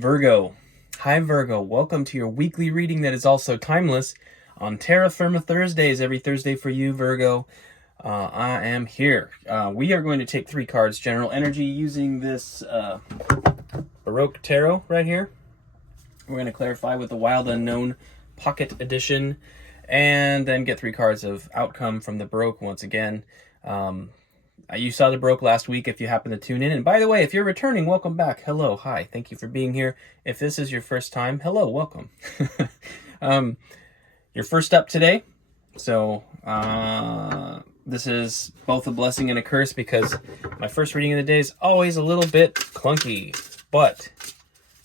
Virgo. Hi, Virgo. Welcome to your weekly reading that is also timeless on Terra Firma Thursdays. Every Thursday for you, Virgo. I am here. We are going to take 3 cards, General Energy, using this Baroque Tarot right here. We're going to clarify with the Wild Unknown Pocket Edition, and then get 3 cards of outcome from the Baroque once again. You saw the Baroque last week if you happen to tune in. And by the way, if you're returning, welcome back. Hello, hi, thank you for being here. If this is your first time, hello, welcome. You're first up today. So this is both a blessing and a curse because my first reading of the day is always a little bit clunky. But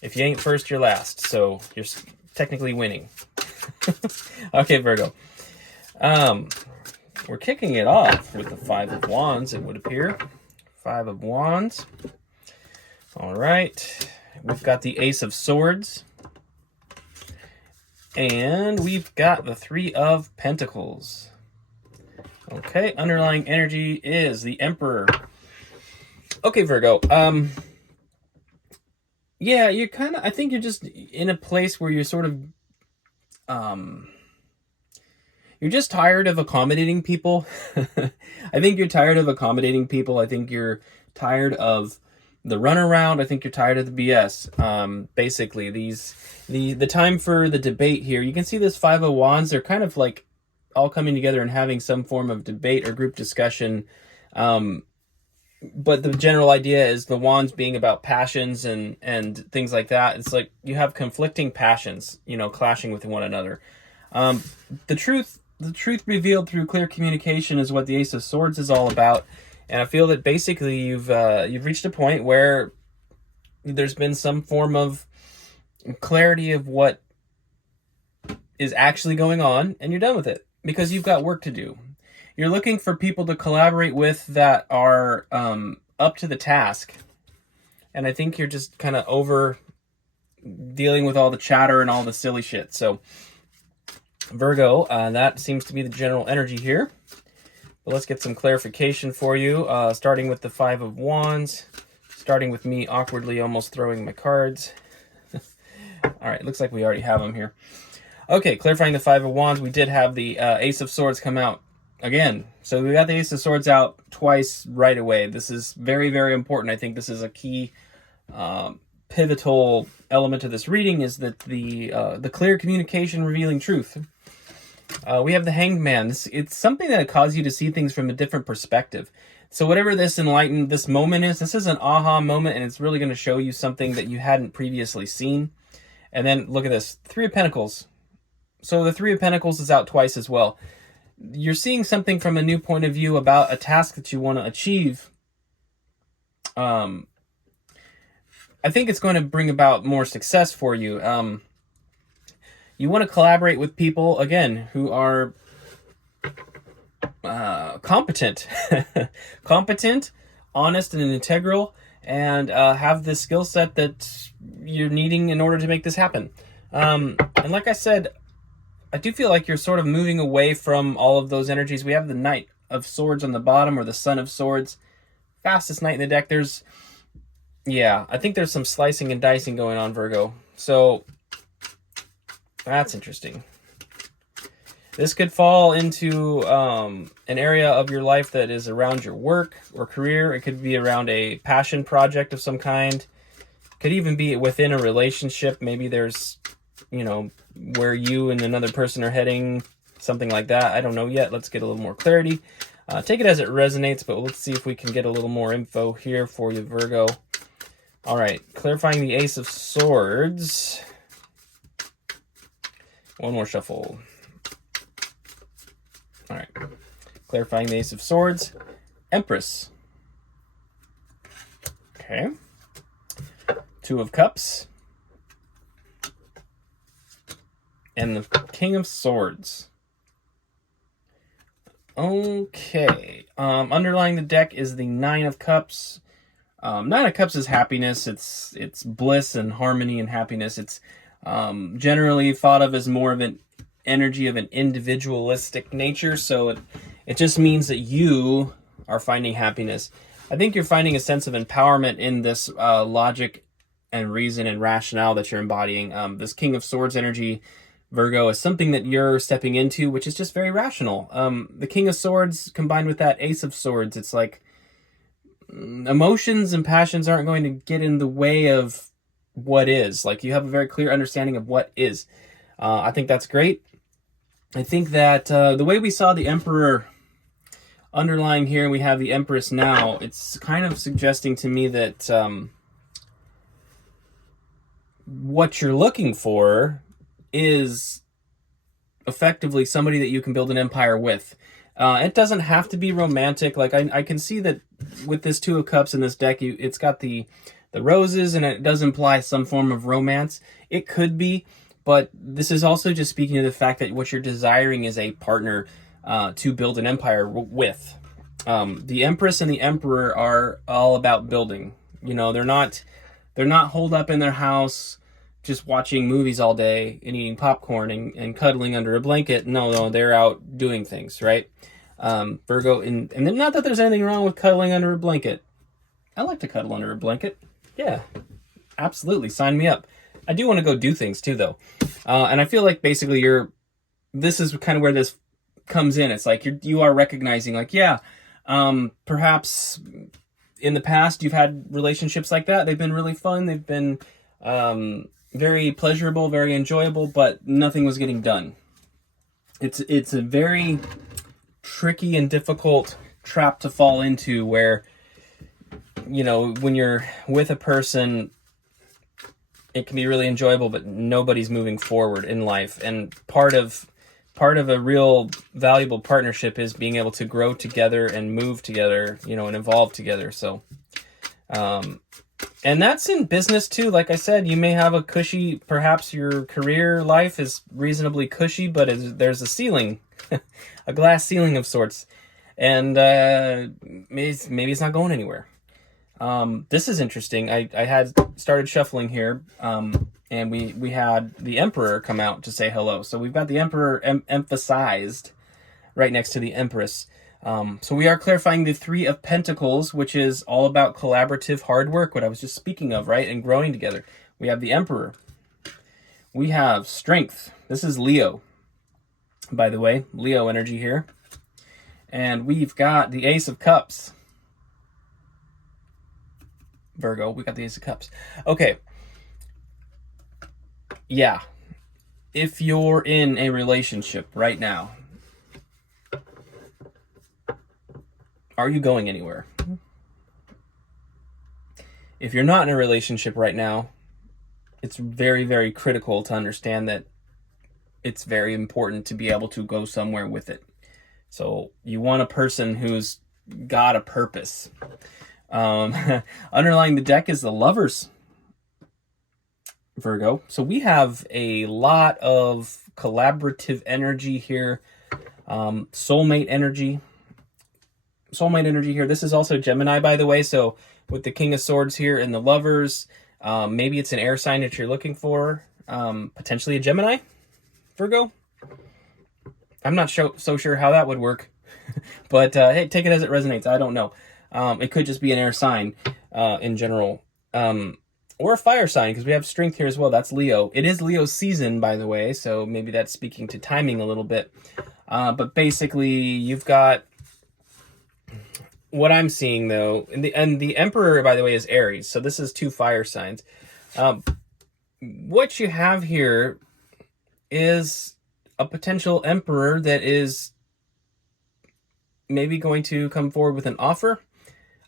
if you ain't first, you're last. So you're technically winning. Okay, Virgo. We're kicking it off with the 5 of Wands, it would appear. 5 of Wands. All right. We've got the Ace of Swords. And we've got the 3 of Pentacles. Okay, underlying energy is the Emperor. Okay, Virgo. Yeah, you're kind of, I think you're just in a place where you're sort of, you're just tired of accommodating people. I think you're tired of accommodating people. I think you're tired of the runaround. I think you're tired of the BS. Basically, the time for the debate here. You can see this 5 of Wands. They're kind of like all coming together and having some form of debate or group discussion. But the general idea is the Wands being about passions and things like that. It's like you have conflicting passions, clashing with one another. The truth revealed through clear communication is what the Ace of Swords is all about. And I feel that basically you've reached a point where there's been some form of clarity of what is actually going on, and you're done with it because you've got work to do. You're looking for people to collaborate with that are up to the task. And I think you're just kind of over dealing with all the chatter and all the silly shit. So Virgo, that seems to be the general energy here. But let's get some clarification for you, starting with the 5 of Wands, starting with me awkwardly almost throwing my cards. All right, looks like we already have them here. Okay, clarifying the 5 of Wands, we did have the Ace of Swords come out again. So we got the Ace of Swords out twice right away. This is very, very important. I think this is a key pivotal element of this reading, is that the clear communication revealing truth. We have the Hanged Man. It's something that causes you to see things from a different perspective. So whatever this moment is, this is an aha moment, and it's really going to show you something that you hadn't previously seen. And then look at this, 3 of Pentacles. So the 3 of Pentacles is out twice as well. You're seeing something from a new point of view about a task that you want to achieve. I think it's going to bring about more success for you. You want to collaborate with people, again, who are competent, honest, and integral, and have the skill set that you're needing in order to make this happen. And like I said, I do feel like you're sort of moving away from all of those energies. We have the Knight of Swords on the bottom, or the Son of Swords. Fastest knight in the deck. I think there's some slicing and dicing going on, Virgo. So that's interesting. This could fall into an area of your life that is around your work or career. It could be around a passion project of some kind. Could even be within a relationship. Maybe there's, where you and another person are heading, something like that. I don't know yet. Let's get a little more clarity. Take it as it resonates, but let's see if we can get a little more info here for you, Virgo. All right, clarifying the Ace of Swords. One more shuffle. All right, clarifying the Ace of Swords. Empress. Okay. 2 of Cups. And the King of Swords. Okay. Underlying the deck is the 9 of Cups. 9 of Cups is happiness. It's bliss and harmony and happiness. It's generally thought of as more of an energy of an individualistic nature. So it just means that you are finding happiness. I think you're finding a sense of empowerment in this logic and reason and rationale that you're embodying. This King of Swords energy, Virgo, is something that you're stepping into, which is just very rational. The King of Swords combined with that Ace of Swords, it's like emotions and passions aren't going to get in the way of what is. Like, you have a very clear understanding of what is. I think that's great. I think that the way we saw the Emperor underlying here, and we have the Empress now, it's kind of suggesting to me that what you're looking for is effectively somebody that you can build an empire with. It doesn't have to be romantic. Like, I can see that with this Two of Cups in this deck, it's got the roses, and it does imply some form of romance. It could be, but this is also just speaking to the fact that what you're desiring is a partner to build an empire with. The Empress and the Emperor are all about building. You know, they're not holed up in their house just watching movies all day and eating popcorn and cuddling under a blanket. No, they're out doing things, right? Virgo, and not that there's anything wrong with cuddling under a blanket. I like to cuddle under a blanket. Yeah, absolutely. Sign me up. I do want to go do things too, though. And I feel like basically this is kind of where this comes in. It's like you are recognizing, like, yeah, perhaps in the past you've had relationships like that. They've been really fun. They've been very pleasurable, very enjoyable, but nothing was getting done. It's a very tricky and difficult trap to fall into, where, you know, when you're with a person, it can be really enjoyable, but nobody's moving forward in life. And part of a real valuable partnership is being able to grow together and move together, you know, and evolve together. So, and that's in business too. Like I said, you may have a cushy, perhaps your career life is reasonably cushy, but there's a ceiling, a glass ceiling of sorts. And maybe it's not going anywhere. This is interesting. I had started shuffling here, and we had the Emperor come out to say hello. So we've got the Emperor emphasized right next to the Empress. So we are clarifying the Three of Pentacles, which is all about collaborative hard work, what I was just speaking of, right? And growing together. We have the Emperor. We have Strength. This is Leo, by the way. Leo energy here. And we've got the Ace of Cups. Virgo, we got the Ace of Cups. Okay. Yeah. If you're in a relationship right now, are you going anywhere? If you're not in a relationship right now, it's very, very critical to understand that it's very important to be able to go somewhere with it. So you want a person who's got a purpose. Underlying the deck is the Lovers, Virgo. So we have a lot of collaborative energy here. Soulmate energy here. This is also Gemini, by the way. So with the King of Swords here and the Lovers, maybe it's an air sign that you're looking for. Potentially a Gemini, Virgo. I'm not so sure how that would work. But hey, take it as it resonates. I don't know. It could just be an air sign in general. Or a fire sign, because we have Strength here as well. That's Leo. It is Leo's season, by the way, so maybe that's speaking to timing a little bit. But basically, you've got what I'm seeing, though. And the Emperor, by the way, is Aries, so this is two fire signs. What you have here is a potential Emperor that is maybe going to come forward with an offer.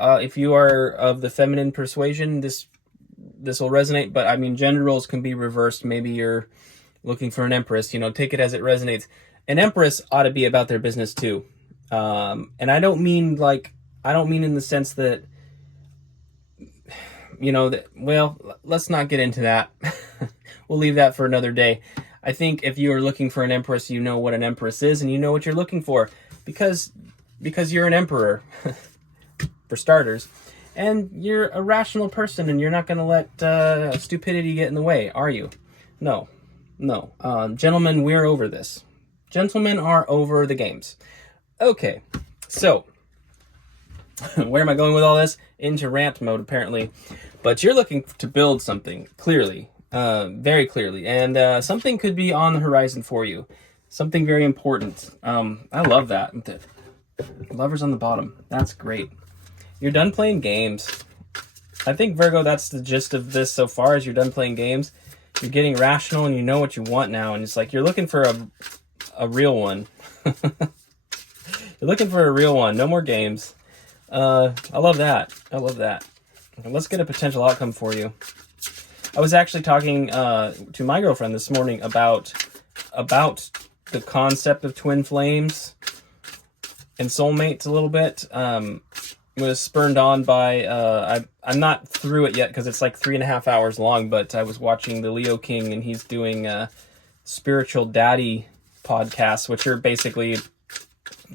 If you are of the feminine persuasion, this will resonate, but I mean, gender roles can be reversed. Maybe you're looking for an Empress, you know, take it as it resonates. An Empress ought to be about their business too. And I don't mean in the sense that, you know, well, let's not get into that. We'll leave that for another day. I think if you are looking for an Empress, you know what an Empress is and you know what you're looking for, because you're an Emperor, for starters. And you're a rational person, and you're not going to let stupidity get in the way, are you? No. Gentlemen, we're over this. Gentlemen are over the games. Okay, so Where am I going with all this? Into rant mode, apparently. But you're looking to build something, clearly, very clearly. And something could be on the horizon for you. Something very important. I love that. The Lovers on the bottom. That's great. You're done playing games. I think, Virgo, that's the gist of this so far, is you're done playing games. You're getting rational and you know what you want now. And it's like you're looking for a real one. You're looking for a real one. No more games. I love that. I love that. Let's get a potential outcome for you. I was actually talking to my girlfriend this morning about the concept of twin flames and soulmates a little bit. Was spurned on by I'm not through it yet because it's like 3.5 hours long, but I was watching the Leo King, and he's doing spiritual daddy podcasts, which are basically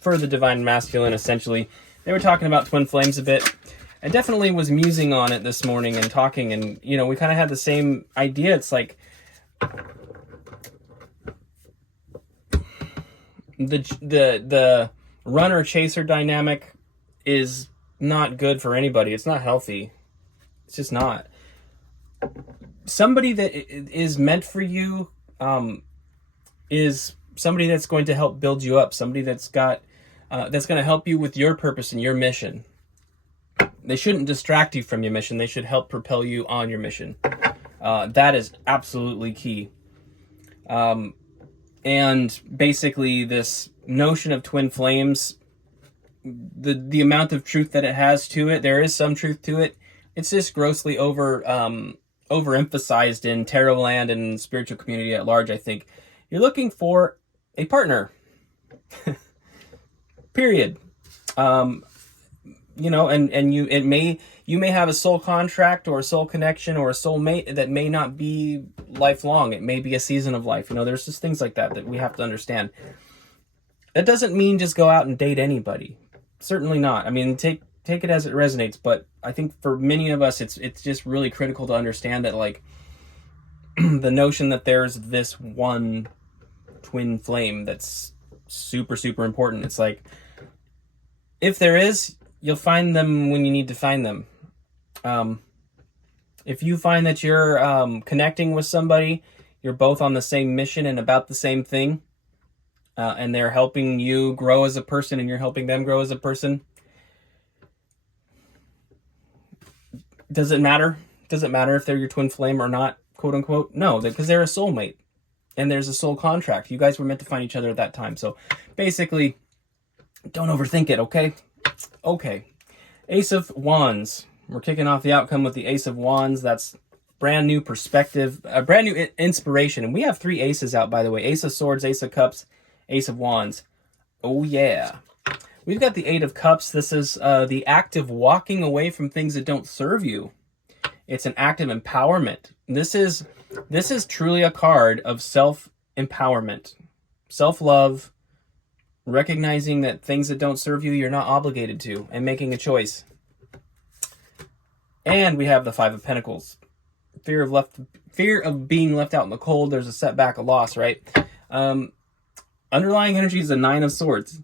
for the divine masculine. Essentially, they were talking about twin flames a bit. I definitely was musing on it this morning and talking, and we kind of had the same idea. It's like the runner chaser dynamic is not good for anybody. It's not healthy. It's just not. Somebody that is meant for you is somebody that's going to help build you up. Somebody that's going to help you with your purpose and your mission. They shouldn't distract you from your mission. They should help propel you on your mission. That is absolutely key. And basically, this notion of twin flames, the amount of truth that it has to it, there is some truth to it. It's just grossly overemphasized in tarot land and spiritual community at large. I think you're looking for a partner. Period. And you may have a soul contract or a soul connection or a soul mate that may not be lifelong. It may be a season of life. There's just things like that we have to understand. That doesn't mean just go out and date anybody. Certainly not. I mean, take it as it resonates. But I think for many of us, it's just really critical to understand that, like, the notion that there's this one twin flame that's super, super important. It's like, if there is, you'll find them when you need to find them. If you find that you're connecting with somebody, you're both on the same mission and about the same thing, and they're helping you grow as a person and you're helping them grow as a person. Does it matter? Does it matter if they're your twin flame or not, quote unquote? No, because they're a soulmate and there's a soul contract. You guys were meant to find each other at that time. So basically, don't overthink it, okay? Okay. Ace of Wands. We're kicking off the outcome with the Ace of Wands. That's brand new perspective, a brand new inspiration. And we have 3 aces out, by the way. Ace of Swords, Ace of Cups, Ace of Wands. Oh, yeah. We've got the 8 of Cups. This is the act of walking away from things that don't serve you. It's an act of empowerment. This is truly a card of self-empowerment, self-love, recognizing that things that don't serve you, you're not obligated to, and making a choice. And we have the 5 of Pentacles. Fear of being left out in the cold. There's a setback, a loss, right? Underlying energy is the 9 of Swords.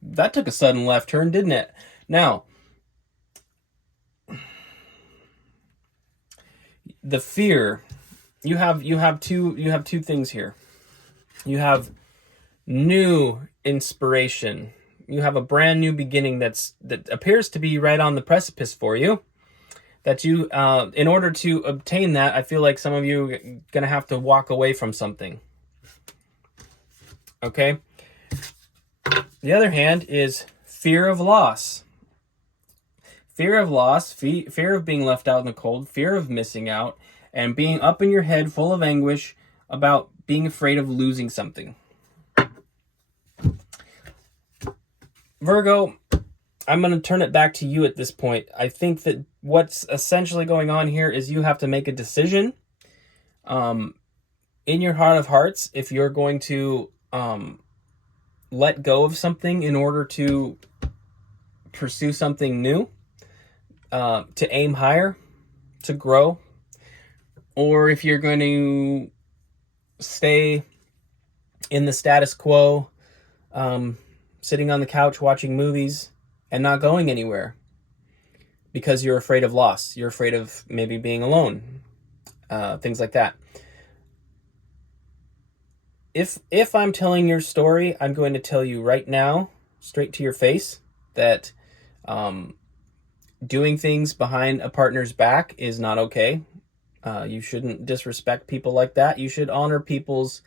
That took a sudden left turn, didn't it? Now, the fear, you have two things here. You have new inspiration. You have a brand new beginning that appears to be right on the precipice for you. That you, in order to obtain that, I feel like some of you are gonna have to walk away from something. Okay. The other hand is fear of loss. Fear of loss, fear of being left out in the cold, fear of missing out, and being up in your head full of anguish about being afraid of losing something. Virgo, I'm going to turn it back to you at this point. I think that what's essentially going on here is you have to make a decision in your heart of hearts if you're going to let go of something in order to pursue something new, to aim higher, to grow, or if you're going to stay in the status quo, sitting on the couch watching movies and not going anywhere because you're afraid of loss. You're afraid of maybe being alone, things like that. If I'm telling your story, I'm going to tell you right now, straight to your face, that doing things behind a partner's back is not okay. You shouldn't disrespect people like that. You should honor people's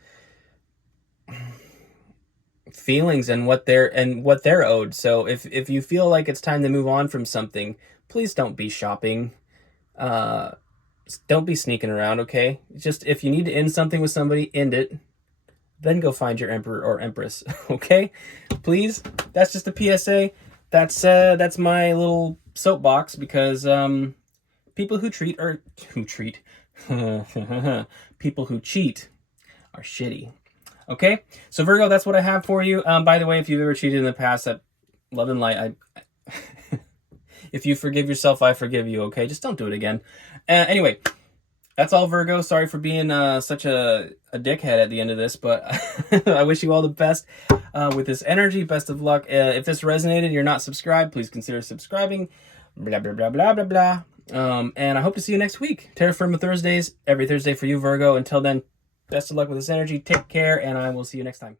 feelings and what they're owed. So if you feel like it's time to move on from something, please don't be shopping. Don't be sneaking around, okay? Just if you need to end something with somebody, end it. Then go find your emperor or empress, okay? Please. That's just a PSA. That's my little soapbox, because people who cheat people who cheat are shitty. Okay? So Virgo, that's what I have for you. By the way, if you've ever cheated in the past, that love and light, if you forgive yourself, I forgive you, okay? Just don't do it again. Anyway, that's all, Virgo. Sorry for being such a dickhead at the end of this, but I wish you all the best with this energy. Best of luck. If this resonated and you're not subscribed, please consider subscribing. Blah, blah, blah, blah, blah, blah. And I hope to see you next week. Terra Firma Thursdays, every Thursday for you, Virgo. Until then, best of luck with this energy. Take care, and I will see you next time.